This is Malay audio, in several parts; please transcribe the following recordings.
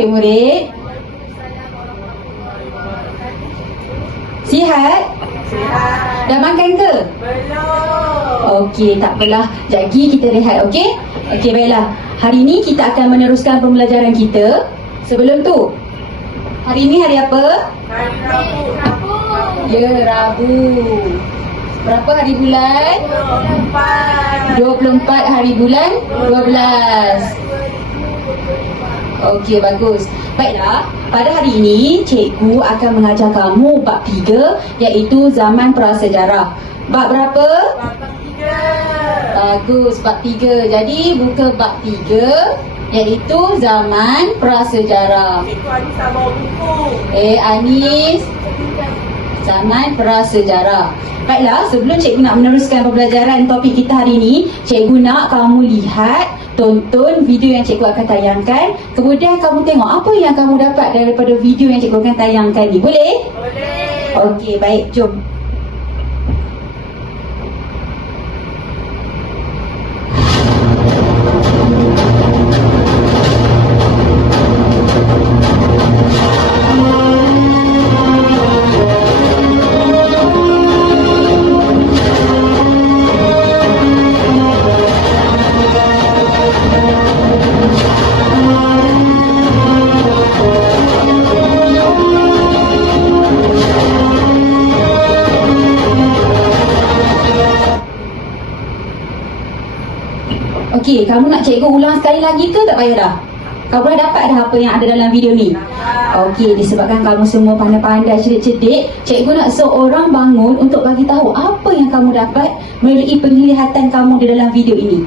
murid-murid? Sihat? Dah makan ke? Belum. Okey, tak apalah. Jagi kita rehat, okey? Okey, baiklah. Hari ini kita akan meneruskan pembelajaran kita. Sebelum tu, hari ini hari apa? Hari Rabu. Ya, Rabu. Berapa hari bulan? 24 hari bulan 12. Okey, bagus. Baiklah, pada hari ini cikgu akan mengajar kamu bab 3 iaitu zaman prasejarah. Bab berapa? Bab 3. Bagus, bab 3. Jadi buka bab 3 iaitu zaman prasejarah. Cikgu Anis tak bawa buku. Anis, zaman prasejarah. Baiklah, sebelum cikgu nak meneruskan pembelajaran topik kita hari ini, cikgu nak kamu lihat, tonton video yang cikgu akan tayangkan. Kemudian kamu tengok apa yang kamu dapat daripada video yang cikgu akan tayangkan ni. Boleh? Boleh. Okey, baik. Jom. Okey, kamu nak cikgu ulang sekali lagi ke tak payah dah? Kamu dah dapat dah apa yang ada dalam video ni? Okey, disebabkan kamu semua pandai-pandai, cerdik-cerdik, cikgu nak seorang bangun untuk bagi tahu apa yang kamu dapat melalui penglihatan kamu di dalam video ini.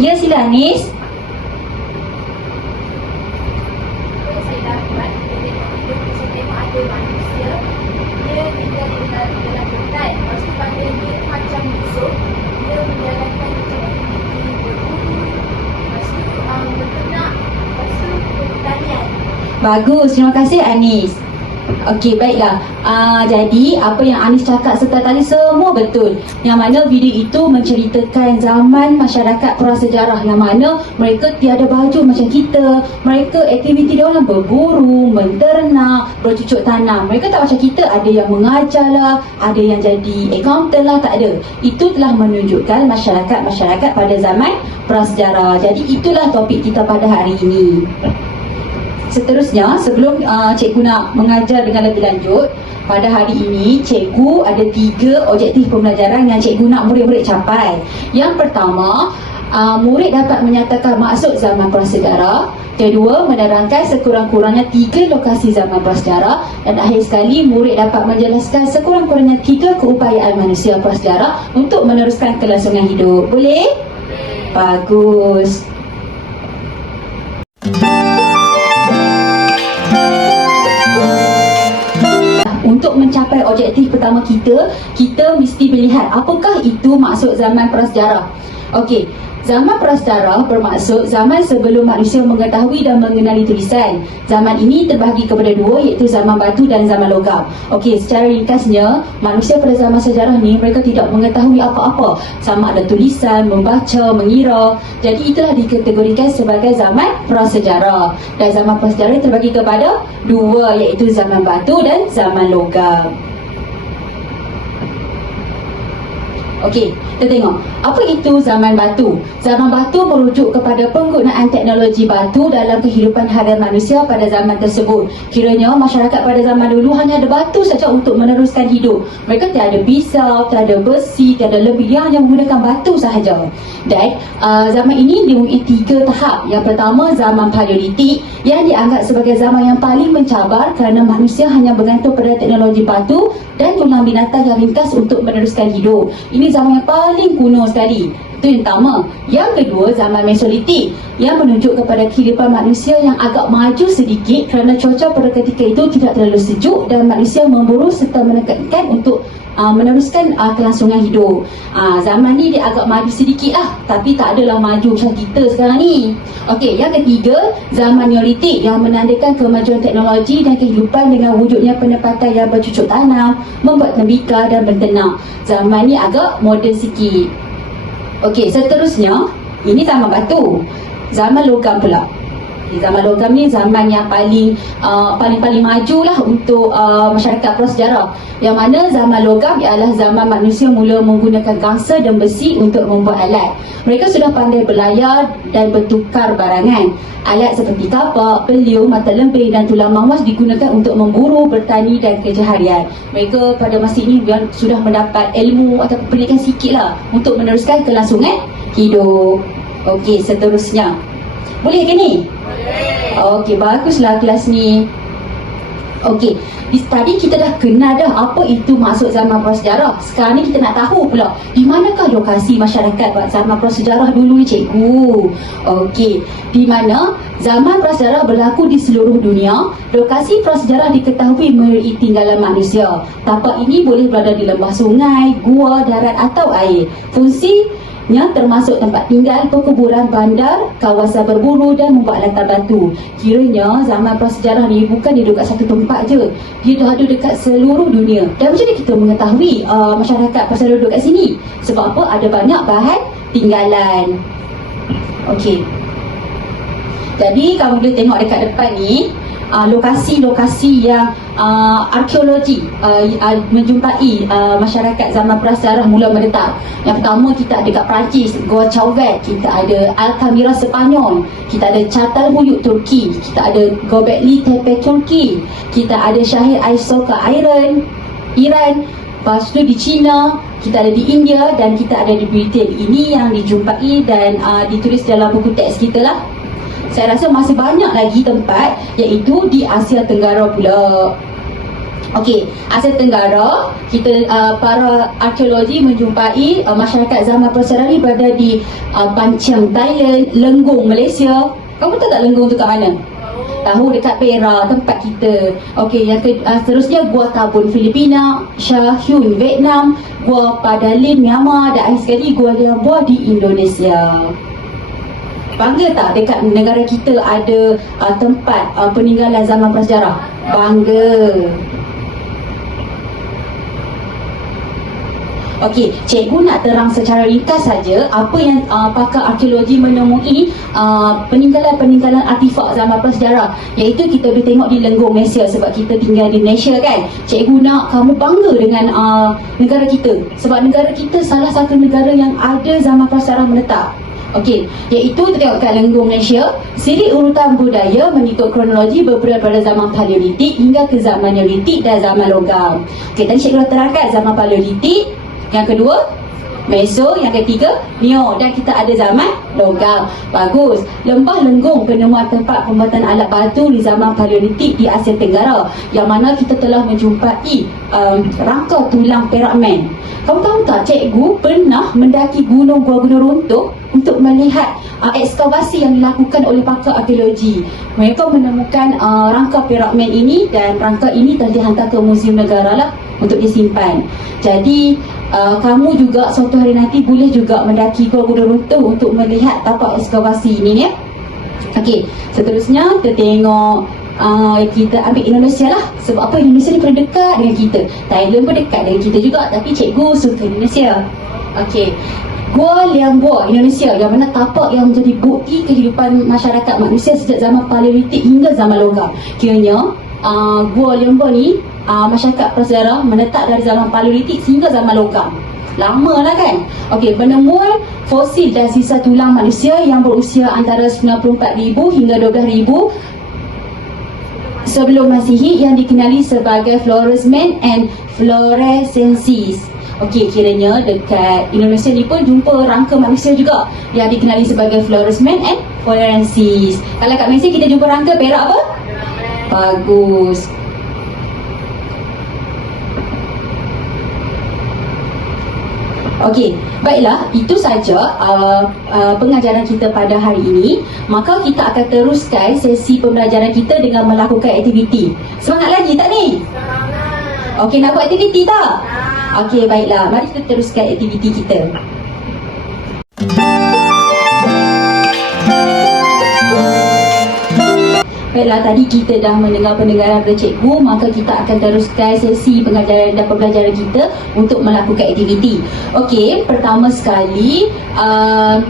Ya, sila Anis. Saya dapat tengok ada manusia dia tinggal di dalam hutan. Lepas tu pada dia macam musuh, dia menjalankan aktiviti berburu, lepas tu berternak, lepas tu pertanian. Bagus, terima kasih Anis. Okey, baiklah. Jadi apa yang Anis cakap serta tadi semua betul. Yang mana video itu menceritakan zaman masyarakat prasejarah, yang mana mereka tiada baju macam kita. Mereka aktiviti dia orang berburu, menternak, bercucuk tanam. Mereka tak macam kita, ada yang mengajar lah, ada yang jadi accountant lah, tak ada. Itu telah menunjukkan masyarakat pada zaman prasejarah. Jadi itulah topik kita pada hari ini. Seterusnya, sebelum cikgu nak mengajar dengan lebih lanjut, pada hari ini cikgu ada 3 objektif pembelajaran yang cikgu nak murid-murid capai. Yang pertama, murid dapat menyatakan maksud zaman prasejarah. Kedua, menerangkan sekurang-kurangnya 3 lokasi zaman prasejarah. Dan akhir sekali, murid dapat menjelaskan sekurang-kurangnya 3 keupayaan manusia prasejarah untuk meneruskan kelangsungan hidup. Boleh? Bagus. Untuk mencapai objektif pertama kita mesti melihat apakah itu maksud zaman prasejarah. Okey, zaman prasejarah bermaksud zaman sebelum manusia mengetahui dan mengenali tulisan. Zaman ini terbahagi kepada 2 iaitu zaman batu dan zaman logam. Okey, secara ringkasnya, manusia pada zaman sejarah ni mereka tidak mengetahui apa-apa, sama ada tulisan, membaca, mengira. Jadi itulah dikategorikan sebagai zaman prasejarah. Dan zaman prasejarah terbagi kepada 2 iaitu zaman batu dan zaman logam. Okey, kita tengok. Apa itu zaman batu? Zaman batu merujuk kepada penggunaan teknologi batu dalam kehidupan harian manusia pada zaman tersebut. Kiranya masyarakat pada zaman dulu hanya ada batu saja untuk meneruskan hidup. Mereka tiada pisau, tiada besi, tiada lebih, hanya menggunakan batu sahaja. Dan zaman ini dimulai 3 tahap. Yang pertama, zaman Paleolitik yang dianggap sebagai zaman yang paling mencabar kerana manusia hanya bergantung pada teknologi batu dan tulang binatang yang ringkas untuk meneruskan hidup. Ini zaman yang paling kuno sekali. Itu yang pertama. Yang kedua, zaman Mesolitik yang menunjuk kepada kehidupan manusia yang agak maju sedikit kerana cuaca pada ketika itu tidak terlalu sejuk dan manusia memburu serta menekankan untuk meneruskan kelangsungan hidup. Zaman ni dia agak maju sedikit lah, tapi tak adalah maju macam kita sekarang ni. Okey, yang ketiga, zaman Neolitik yang menandakan kemajuan teknologi dan kehidupan dengan wujudnya penempatan yang bercucuk tanam, membuat tembikar dan berternak. Zaman ni agak moden sikit. Okey, seterusnya, ini zaman batu. Zaman logam pula. Zaman logam ni zaman yang paling maju lah untuk masyarakat prasejarah. Yang mana zaman logam ialah zaman manusia mula menggunakan gangsa dan besi untuk membuat alat. Mereka sudah pandai berlayar dan bertukar barangan. Alat seperti kapak, beliung, mata lembing dan tulang mawas digunakan untuk memburu, bertani dan kerja harian. Mereka pada masa ini sudah mendapat ilmu atau pendidikan sikit lah untuk meneruskan kelangsungan hidup. Okey, seterusnya. Boleh ke ni? Boleh. Okey, baguslah kelas ni. Okey, tadi kita dah kenal dah apa itu maksud zaman prasejarah. Sekarang ni kita nak tahu pula di manakah lokasi masyarakat zaman prasejarah dulu ni, cikgu. Okey, di mana zaman prasejarah berlaku di seluruh dunia. Lokasi prasejarah diketahui melalui tinggalan manusia. Tapak ini boleh berada di lembah sungai, gua, darat atau air. Fungsinya termasuk tempat tinggal, perkuburan, bandar, kawasan berburu dan membuat latar batu. Kiranya zaman prasejarah ni bukan dia duduk kat satu tempat je. Dia dah ada dekat seluruh dunia. Dan macam mana kita mengetahui masyarakat prasejarah duduk kat sini? Sebab apa? Ada banyak bahan tinggalan. Okey. Jadi kamu boleh tengok dekat depan ni lokasi-lokasi yang arkeologi menjumpai masyarakat zaman prasejarah mula menetap. Yang pertama kita ada dekat Perancis, Goa Chauvet, kita ada Altamira Sepanyol, kita ada Çatalhöyük Turki, kita ada Göbekli Tepe Turki, kita ada Şahir Ayasofya Iran. Lepas tu di China, kita ada di India dan kita ada di Britain. Ini yang dijumpai dan ditulis dalam buku teks kita lah. Saya rasa masih banyak lagi tempat, iaitu di Asia Tenggara pula. Okey, Asia Tenggara, kita para arkeologi menjumpai masyarakat zaman prasejarah ni berada di Panchang, Thailand, Lenggong, Malaysia. Kamu tahu tak Lenggong tu kat mana? Tahu, dekat Perak, tempat kita. Okey, yang seterusnya Gua Tabun, Filipina, Sha Hyun, Vietnam, Gua Padalin, Myanmar dan akhir sekali Gua Liambua di Indonesia. Bangga tak dekat negara kita ada tempat peninggalan zaman prasejarah? Bangga. Okey, cikgu nak terang secara ringkas saja apa yang pakar arkeologi menemui peninggalan-peninggalan artifak zaman prasejarah, iaitu kita boleh tengok di Lenggong, Malaysia, sebab kita tinggal di Malaysia kan. Cikgu nak kamu bangga dengan negara kita, sebab negara kita salah satu negara yang ada zaman prasejarah menetap. Okey, iaitu kita tengok kat Lenggong, Malaysia, siri urutan budaya mengikut kronologi bermula pada zaman Paleolitik hingga ke zaman Neolitik dan zaman logam. Okey, tadi cikgu dah terangkan zaman Paleolitik, yang kedua Meso, yang ketiga Neo, dan kita ada zaman logam. Bagus. Lembah Lenggong, penemuan tempat pembuatan alat batu di zaman Paleolitik di Asia Tenggara, yang mana kita telah menjumpai rangka tulang perak man. Kamu tahu tak, cikgu pernah mendaki gunung Gua Gunung Runtuh untuk melihat ekskavasi yang dilakukan oleh pakar arkeologi. Mereka menemukan rangka perak man ini, dan rangka ini telah dihantar ke Muzium Negara lah untuk disimpan. Jadi kamu juga suatu hari nanti boleh juga mendaki Gua Gunung Runtuh untuk melihat tapak ekskavasi ini ya. Okey, seterusnya kita tengok kita ambil Indonesia lah. Sebab apa? Indonesia ni paling dekat dengan kita. Thailand pun dekat dengan kita juga, tapi cikgu suka Indonesia. Okey, Gua Liambua, Indonesia, yang mana tapak yang menjadi bukti kehidupan masyarakat manusia sejak zaman Paleolitik hingga zaman logam. Kiranya Gua Liambua ni masyarakat prasejarah menetap dari zaman Paleolitik hingga zaman logam. Lama lah kan. Okey, penemuan fosil dan sisa tulang manusia yang berusia antara 94,000 hingga 12,000 sebelum Masihi, yang dikenali sebagai Floresman and Florescensis. Okey, kiranya dekat Indonesia ni pun jumpa rangka manusia juga yang dikenali sebagai Floresman and Florescensis. Kalau kat Malaysia kita jumpa rangka perak apa? Bagus. Okey, baiklah, itu saja pengajaran kita pada hari ini. Maka kita akan teruskan sesi pembelajaran kita dengan melakukan aktiviti. Semangat lagi tak ni? Semangat. Okey, nak buat aktiviti tak? Okey, baiklah, mari kita teruskan aktiviti kita. Baiklah, tadi kita dah mendengar pendengaran daripada cikgu, maka kita akan teruskan sesi pengajaran dan pembelajaran kita untuk melakukan aktiviti. Okey, pertama sekali,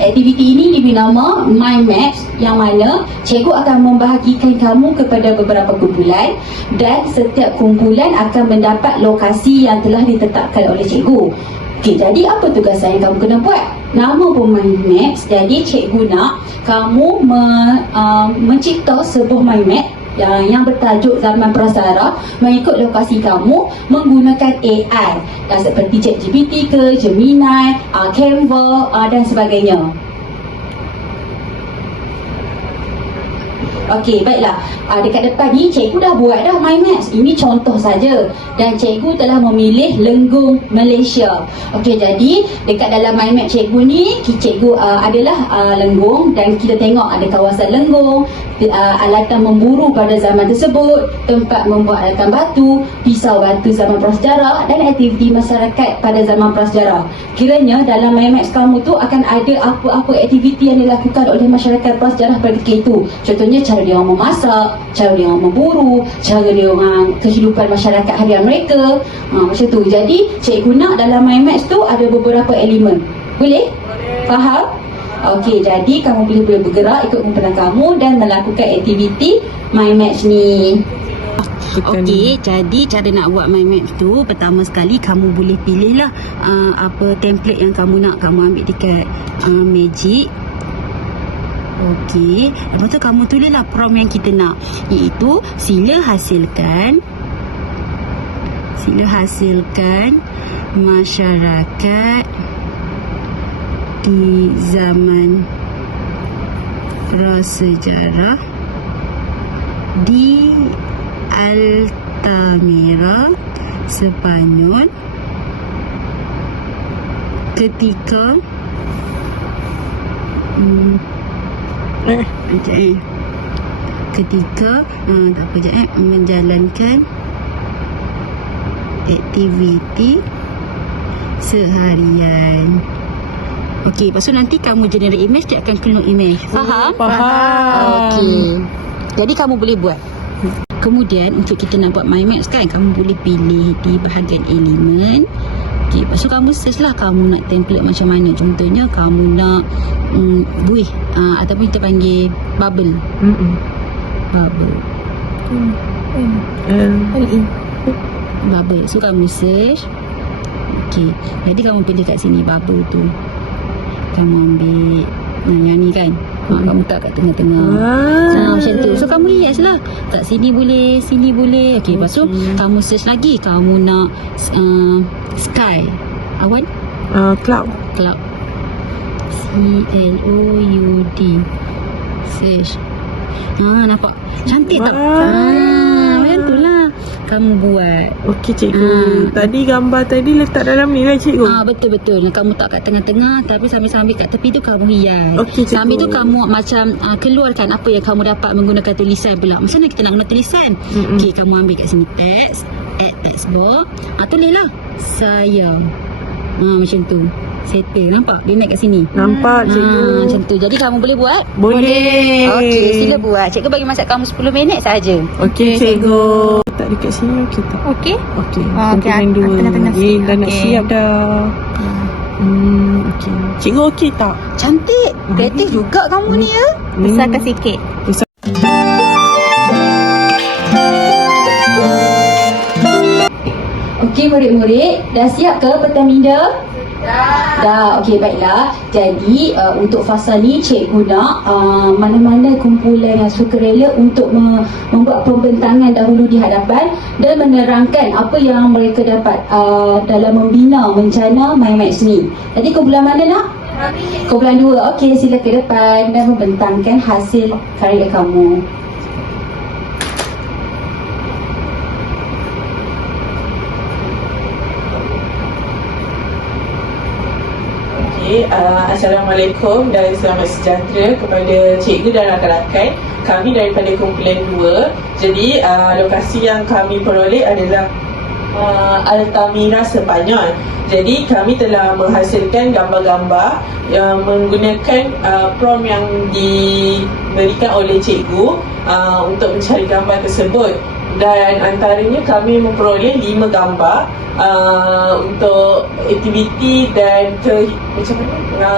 aktiviti ini diberi nama Mind Maps, yang mana cikgu akan membahagikan kamu kepada beberapa kumpulan dan setiap kumpulan akan mendapat lokasi yang telah ditetapkan oleh cikgu. Okey, jadi apa tugasan yang kamu kena buat? Nama pun Mind Maps, jadi cikgu nak kamu mencipta sebuah mind map yang bertajuk Zaman Prasarah mengikut lokasi kamu menggunakan AI seperti ChatGPT ke, Gemini, Canva dan sebagainya. Okey, baiklah. Dekat depan ni cikgu dah buat dah mind maps. Ini contoh saja. Dan cikgu telah memilih Lenggong Malaysia. Okey, jadi dekat dalam mind map cikgu ni, cikgu adalah Lenggong, dan kita tengok ada kawasan Lenggong, alatan memburu pada zaman tersebut, tempat membuat alatan batu, pisau batu zaman prasejarah dan aktiviti masyarakat pada zaman prasejarah. Kiranya dalam mind maps kamu tu akan ada apa-apa aktiviti yang dilakukan oleh masyarakat prasejarah pada ketika itu. Contohnya cara dia orang memasak, cara dia orang memburu, cara dia orang kehidupan masyarakat harian mereka. Macam tu. Jadi cikgu nak dalam mind maps tu ada beberapa elemen. Boleh? Faham? Okey, jadi kamu boleh bergerak ikut kumpulan kamu dan melakukan aktiviti mind maps ni. Okey, jadi cara nak buat mind maps tu, pertama sekali kamu boleh pilih lah apa template yang kamu nak. Kamu ambil dekat Magic. Okey, lepas tu kamu tulislah prompt yang kita nak, iaitu sila hasilkan masyarakat di zaman prasejarah di Altamira, Sepanyol ketika menjalankan aktiviti seharian. Okey, lepas tu nanti kamu generate image, dia akan keluar image. Faham? Faham. Okey. Jadi kamu boleh buat. Kemudian untuk kita nak buat mind maps kan, kamu boleh pilih di bahagian elemen. Okey, lepas tu kamu search lah kamu nak template macam mana. Contohnya kamu nak buih ataupun kita panggil bubble. Bubble. Bubble. So kamu search. Okey, jadi kamu pilih kat sini bubble tu. Kamu ambil yang ni kan. Kamu tak kat tengah-tengah. Macam tu. So kamu hias lah. Tak sini boleh, sini boleh. Okey, lepas tu kamu search lagi. Kamu nak sky, awan, Cloud. CLOUD. Search. Nampak? Cantik tak? Macam tu lah kamu buat. Okey cikgu. Tadi gambar tadi letak dalam ni lah cikgu. Betul-betul. Kamu tak kat tengah-tengah, tapi sambil-sambil kat tepi tu kamu hias. Okey, cikgu. Sambil tu kamu macam keluarkan apa yang kamu dapat menggunakan tulisan pula. Macam mana kita nak guna tulisan? Okey, kamu ambil kat sini text, add text box. Tulislah saya. Macam tu. Settle. Nampak? Dia naik kat sini. Nampak cikgu. Macam tu. Jadi kamu boleh buat? Boleh. Okey, sila buat. Cikgu bagi masa kamu 10 minit saja. Okey cikgu. Tak dekat sini okey tak? Okey. Okey. Okey, Dua. tengah-tengah sikit. Dah nak Okey. siap dah. Okey. Cikgu okey tak? Cantik. Kreatif juga kamu ni ya. Besarkan sikit. Okey murid-murid, dah siap ke petang minda? Dah. Okey, baiklah. Jadi untuk fasa ni cikgu nak mana-mana kumpulan yang sukarela untuk membuat pembentangan dahulu di hadapan dan menerangkan apa yang mereka dapat dalam membina mencana mind maps ni. Jadi kumpulan mana nak? Kumpulan 2. Okey, sila ke depan dan membentangkan hasil karya kamu. Assalamualaikum dan selamat sejahtera kepada cikgu dan rakan-rakan. Kami daripada kumpulan 2. Jadi lokasi yang kami peroleh adalah Altamira, Sepanyol. Jadi kami telah menghasilkan gambar-gambar yang menggunakan prompt yang diberikan oleh cikgu. untuk mencari gambar tersebut. Dan antaranya kami memperoleh 5 gambar untuk aktiviti dan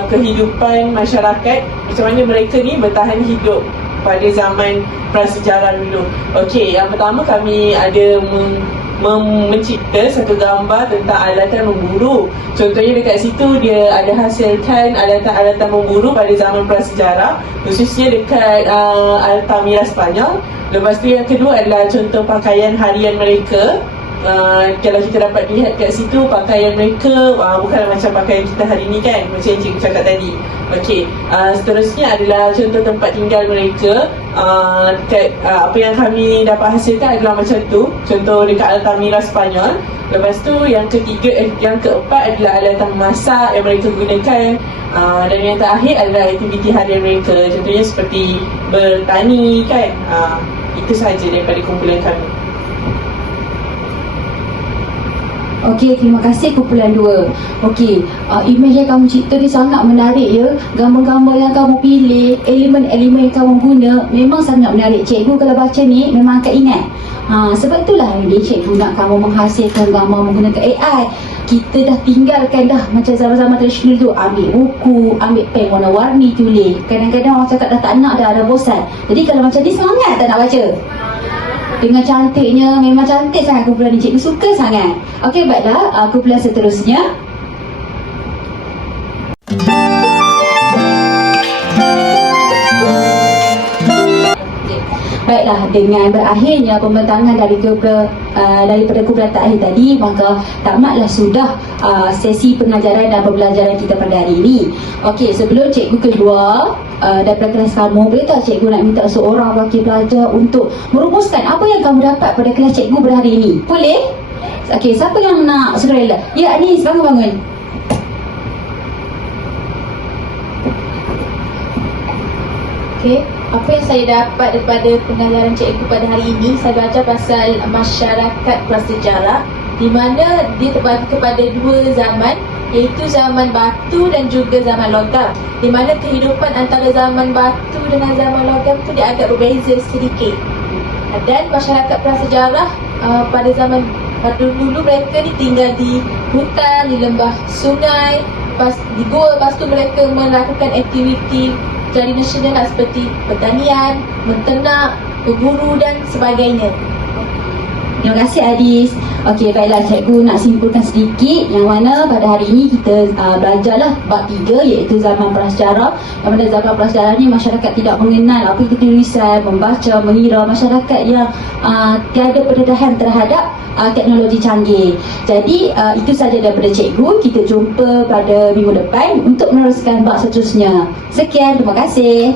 kehidupan masyarakat, macam mana mereka ni bertahan hidup pada zaman prasejarah dulu. Okey, yang pertama kami ada mencipta satu gambar tentang alatan memburu. Contohnya dekat situ dia ada hasilkan alatan-alatan memburu pada zaman prasejarah, khususnya dekat Altamira Spanyol. Lepas tu yang kedua adalah contoh pakaian harian mereka. Kalau kita dapat lihat kat situ, pakaian mereka bukanlah macam pakaian kita hari ni kan, macam yang cikgu cakap tadi. Okey, seterusnya adalah contoh tempat tinggal mereka. Apa yang kami dapat hasilkan adalah macam tu, contoh dekat Altamira Spanyol. Lepas tu yang keempat adalah alatan masak yang mereka gunakan. Dan yang terakhir adalah aktiviti harian mereka, contohnya seperti bertani kan. Itu sahaja daripada kumpulan kami. Okey, terima kasih kumpulan 2. Okey, imej yang kamu cipta ni sangat menarik ya. Gambar-gambar yang kamu pilih, elemen-elemen yang kamu guna memang sangat menarik. Cikgu kalau baca ni memang akan ingat. Sebab itulah dia cikgu nak kamu menghasilkan gambar menggunakan AI. Kita dah tinggalkan dah macam zaman-zaman tradisional tu, ambil buku, ambil pen warna-warni tulis. Kadang-kadang orang cakap dah tak nak dah, ada bosan. Jadi kalau macam ni semangat tak nak baca. Dengan cantiknya, memang cantik sangat kumpulan ni, cikgu suka sangat. Okey, baiklah, kumpulan seterusnya. Baiklah, dengan berakhirnya pembentangan daripada kumpulan terakhir tadi, maka tamatlah sudah sesi pengajaran dan pembelajaran kita pada hari ini. Okey, sebelum cikgu keluar daripada kelas kamu, boleh tak cikgu nak minta seorang wakil pelajar untuk merumuskan apa yang kamu dapat pada kelas cikgu pada hari ini? Boleh? Okey, siapa yang nak sukarela? Ya, Anis, bangun-bangun. Okey, apa yang saya dapat daripada pengajaran cikgu pada hari ini, saya belajar pasal masyarakat prasejarah, di mana dia terbagi kepada 2 zaman, iaitu zaman batu dan juga zaman logam, di mana kehidupan antara zaman batu dengan zaman logam tu dia agak berbeza sedikit. Dan masyarakat prasejarah pada zaman dulu mereka ni tinggal di hutan, di lembah sungai, di gua. Lepas tu mereka melakukan aktiviti tradisional seperti pertanian, menternak, berburu dan sebagainya. Terima kasih Adis. Okey, baiklah cikgu nak simpulkan sedikit yang mana pada hari ini kita belajarlah bab 3 iaitu zaman prasejarah. Yang mana zaman prasejarah ni masyarakat tidak mengenal apa itu tulisan, membaca, mengira, masyarakat yang tiada pendedahan terhadap teknologi canggih. Jadi itu saja daripada cikgu. Kita jumpa pada minggu depan untuk meneruskan bab seterusnya. Sekian, terima kasih.